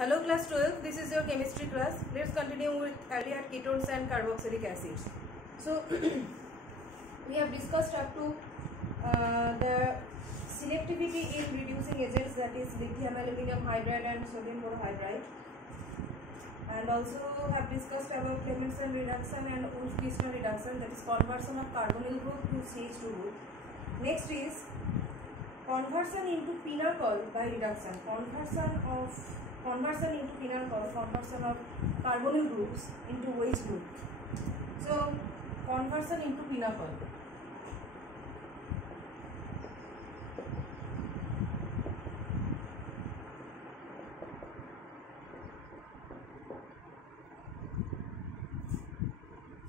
Hello class 12, this is your chemistry class. Let's continue with aldehyde ketones and carboxylic acids. So we have discussed up to the selectivity in reducing agents, that is lithium aluminum hydride and sodium borohydride, and also have discussed about Clemmensen reduction and Wolff-Kishner reduction, that is conversion of carbonyl group to CH2 group. Next is conversion into pinocol by reduction, conversion into pinocol, conversion of carbonyl groups into OH group. So conversion into pinocol.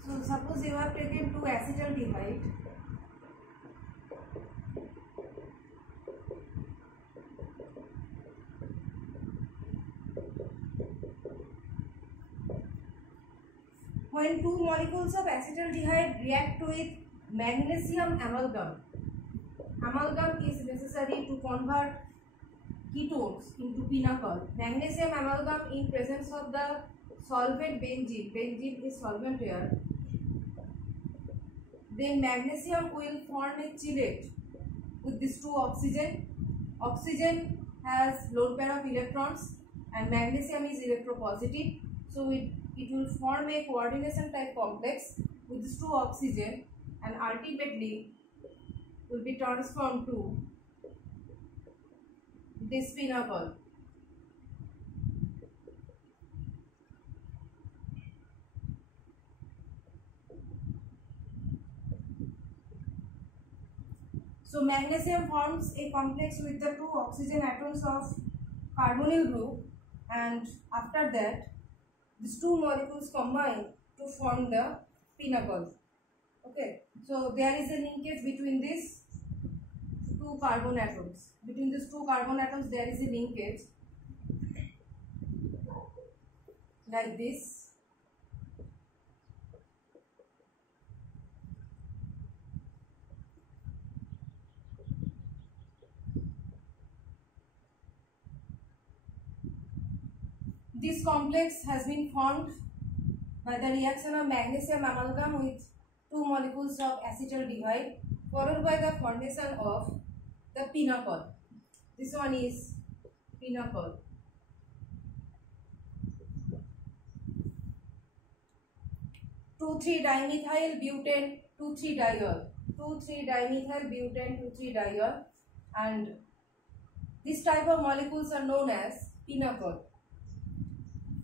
So suppose you have taken 2 acetaldehyde when 2 molecules of acetaldehyde react with magnesium amalgam. Amalgam is necessary to convert ketones into pinocol. Magnesium amalgam in presence of the solvent benzene. Benzene is solvent here. Then magnesium will form a chelate with these 2 oxygen. Oxygen has lone pair of electrons and magnesium is electropositive. So it will form a coordination type complex with these 2 oxygen and ultimately will be transformed to this pinocol. So magnesium forms a complex with the 2 oxygen atoms of carbonyl group, and after that these 2 molecules combine to form the pinocol. Okay, so there is a linkage between these 2 carbon atoms. Between these 2 carbon atoms there is a linkage like this. This complex has been formed by the reaction of magnesium amalgam with 2 molecules of acetaldehyde, followed by the formation of the pinocol. This one is pinocol. (2,3 dimethyl butane 2,3 diol, 2,3 dimethyl butane 2,3 diol, and this type of molecules are known as pinocol.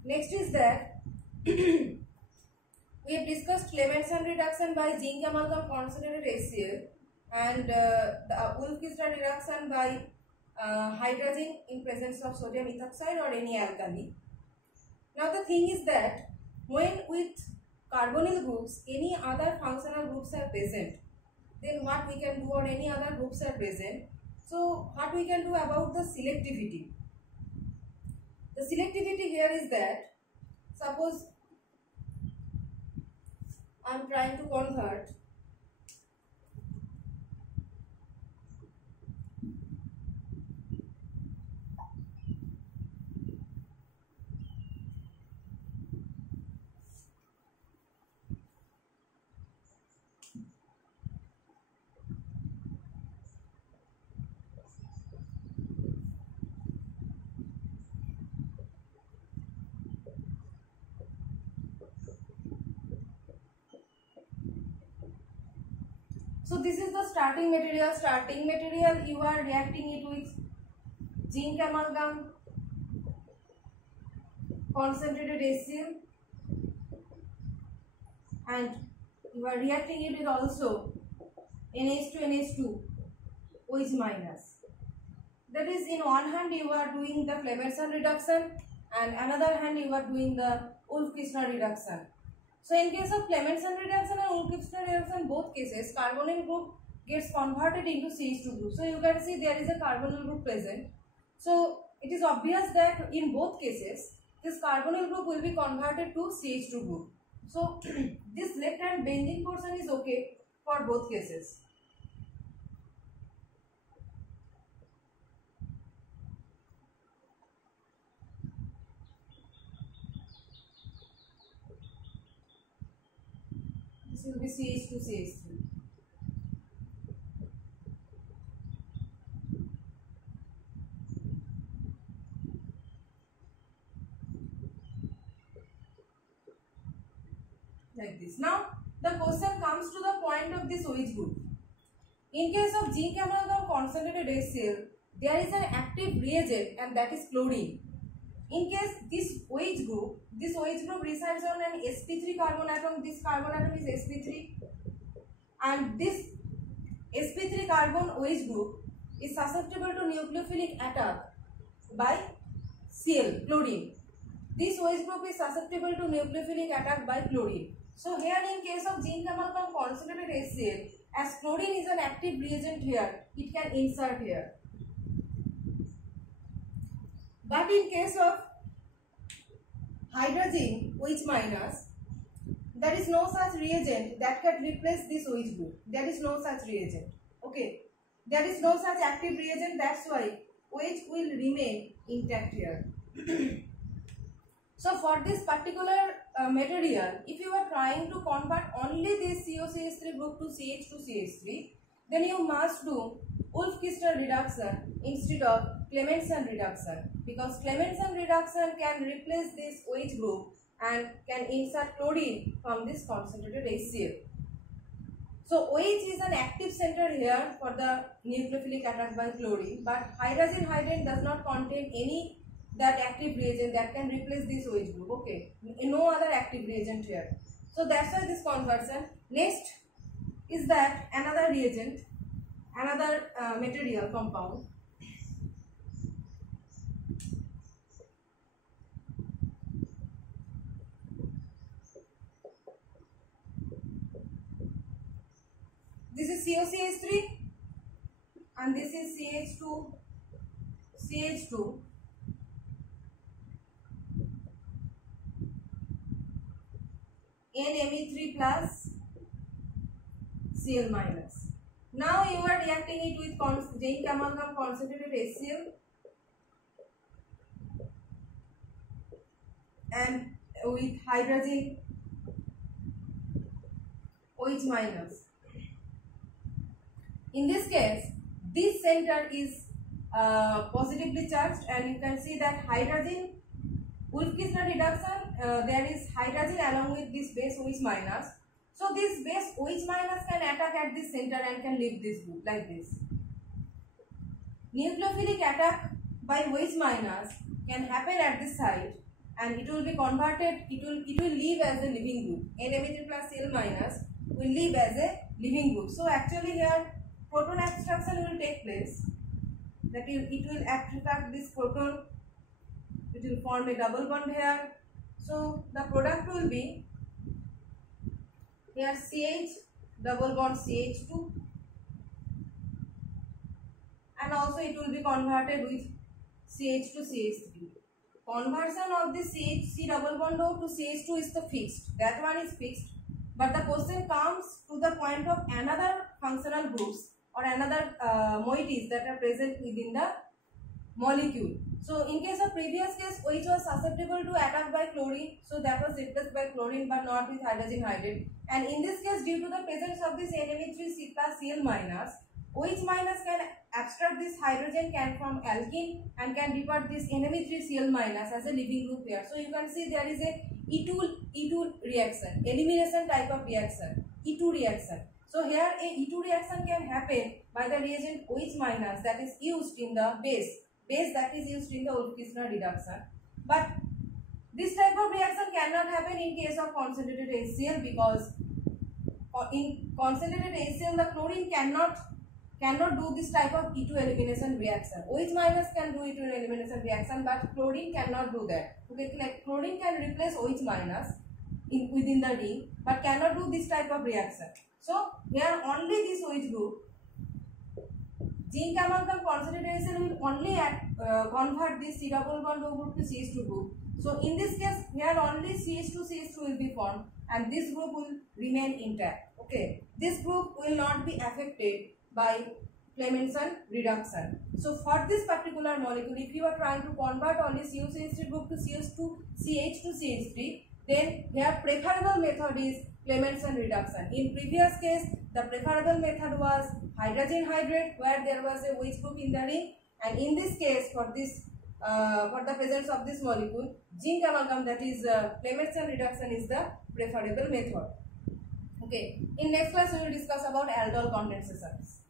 Next is that we have discussed Clemmensen reduction by zinc amalgam concentrated HCl and the Wolff-Kishner reduction by hydrazine in presence of sodium ethoxide or any alkali. Now the thing is that when with carbonyl groups any other functional groups are present, then what we can do, or any other groups are present, so what we can do about the selectivity? The selectivity here is that suppose I am trying to convert so this is the starting material. Starting material you are reacting it with zinc amalgam concentrated HCl, and you are reacting it with also NH2NH2 OH minus. That is, in one hand you are doing the Clemmensen reduction and another hand you are doing the Wolff-Kishner reduction. So in case of Clemmensen reduction and Wolff-Kishner reduction, both cases carbonyl group gets converted into CH2 group. So you can see there is a carbonyl group present. So it is obvious that in both cases this carbonyl group will be converted to CH2 group. So this left hand benzene portion is okay for both cases. will be CH2CH3. Like this. Now the question comes to the point of this OH group. In case of zinc amalgam concentrated HCl, there is an active reagent and that is chlorine. In case this OH group resides on an sp3 carbon atom. This carbon atom is sp3, and this sp3 carbon OH group is susceptible to nucleophilic attack by Cl, chlorine. This OH group is susceptible to nucleophilic attack by chlorine. So here in case of zinc amalgam concentrated HCl, as chlorine is an active reagent here, it can insert here. But in case of hydrazine OH minus, there is no such reagent that can replace this OH group. There is no such reagent. Okay, there is no such active reagent. That's why OH will remain intact here. So for this particular material, if you are trying to convert only this COCH3 group to CH2CH3, then you must do Wolff-Kishner reduction instead of Clemmensen reduction, because Clemmensen reduction can replace this OH group and can insert chlorine from this concentrated HCl. So OH is an active center here for the nucleophilic attack by chlorine, but hydrazine hydrate does not contain any that active reagent that can replace this OH group. Okay, no other active reagent here. So that's why this conversion. Next is that another reagent, another material compound. This is COCH3 and this is CH2 NMe3 plus Cl minus. Now you are reacting it with zinc amalgam concentrated HCl and with hydrazine OH minus. In this case, this center is positively charged, and you can see that hydrazine Wolff-Kishner reduction, there is hydrazine along with this base OH minus. So this base OH minus can attack at this center and can leave this group like this. Nucleophilic attack by OH minus can happen at this site, and it will be converted, it will leave as a leaving group. NMe3 plus Cl minus will leave as a leaving group. So actually here proton abstraction will take place. That it will attract this proton. It will form a double bond here. So the product will be here CH double bond CH2, and also it will be converted with CH2CH3. Conversion of this CH double bond O to CH2 is the fixed. That one is fixed. But the question comes to the point of another functional groups or another moieties that are present within the molecule. So in case of previous case, OH was susceptible to attack by chlorine, so that was replaced by chlorine but not with hydrazine hydrate. And in this case, due to the presence of this NMe3 plus Cl minus, OH minus can abstract this hydrogen can from alkene and can depart this NMe3 Cl minus as a leaving group here. So you can see there is a E2 reaction, elimination type of reaction, E2 reaction. So here a E2 reaction can happen by the reagent OH minus that is used in the base that is used in the Wolff-Kishner reduction. But this type of reaction cannot happen in case of concentrated HCl, because in concentrated HCl the chlorine cannot do this type of E2 elimination reaction. OH minus can do E2 elimination reaction, but chlorine cannot do that. Okay, like chlorine can replace OH minus within the ring, but cannot do this type of reaction. So here only this OH group, zinc amalgam concentrated HCl will only convert this C double bond O group to CH2 group. So in this case, here only CH2 will be formed, and this group will remain intact. Okay, this group will not be affected by Clemmensen reduction. So for this particular molecule, if you are trying to convert only COCH3 group to CH2CH3, then here preferable method is Clemmensen reduction. In previous case, the preferable method was hydrogen hydrate, where there was a OH group in the ring, and in this case, for the presence of this molecule, zinc amalgam, that is Clemmensen reduction, is the preferable method. Okay. In next class, we will discuss about aldol condensations.